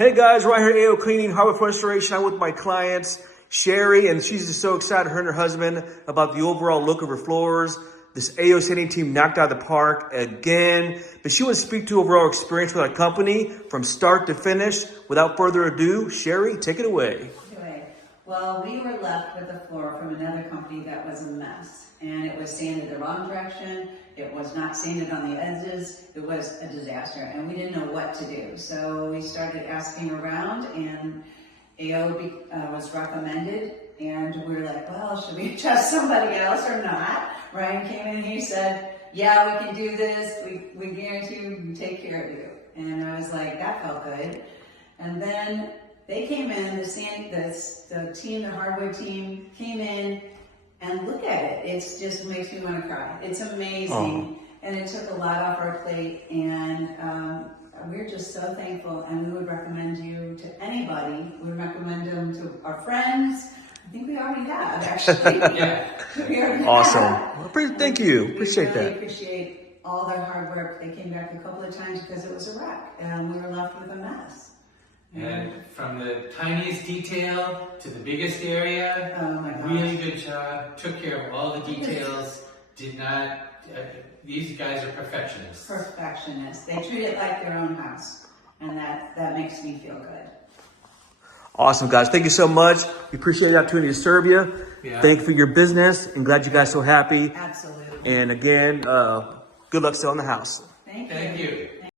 Hey guys, right here at AOCleaning, hardwood restoration. I'm with my clients, Sherry, and she's just so excited, her and her husband, about the overall look of her floors. This AOCleaning team knocked out of the park again. But she wants to speak to overall experience with our company from start to finish. Without further ado, Sherry, take it away. Well, we were left with a floor from another company that was a mess. And it was sanded the wrong direction. It was not sanded on the edges. It was a disaster. And we didn't know what to do. So we started asking around, and AO was recommended. And we were like, well, should we trust somebody else or not? Ryan came in and he said, yeah, we can do this. We guarantee we can take care of you. And I was like, that felt good. And then they came in, the team, the hardwood team came in, and look at it. It just makes me want to cry. It's amazing. And it took a lot off our plate, and we're just so thankful, and we would recommend you to anybody. We would recommend them to our friends. I think we already have, actually. Yeah. We already Awesome. have. Well, thank you. Appreciate we really that. appreciate all their hard work. They came back a couple of times because it was a wreck, and we were left with a mess. And from the tiniest detail to the biggest area, Oh my gosh. really good job. Took care of all the details. Did not. These guys are perfectionists. Perfectionists. They treat it like their own house, and that makes me feel good. Awesome, guys. Thank you so much. We appreciate the opportunity to serve you. Yeah. Thank you for your business, and glad you guys are so happy. Absolutely. And again, good luck selling the house. Thank you. Thank you.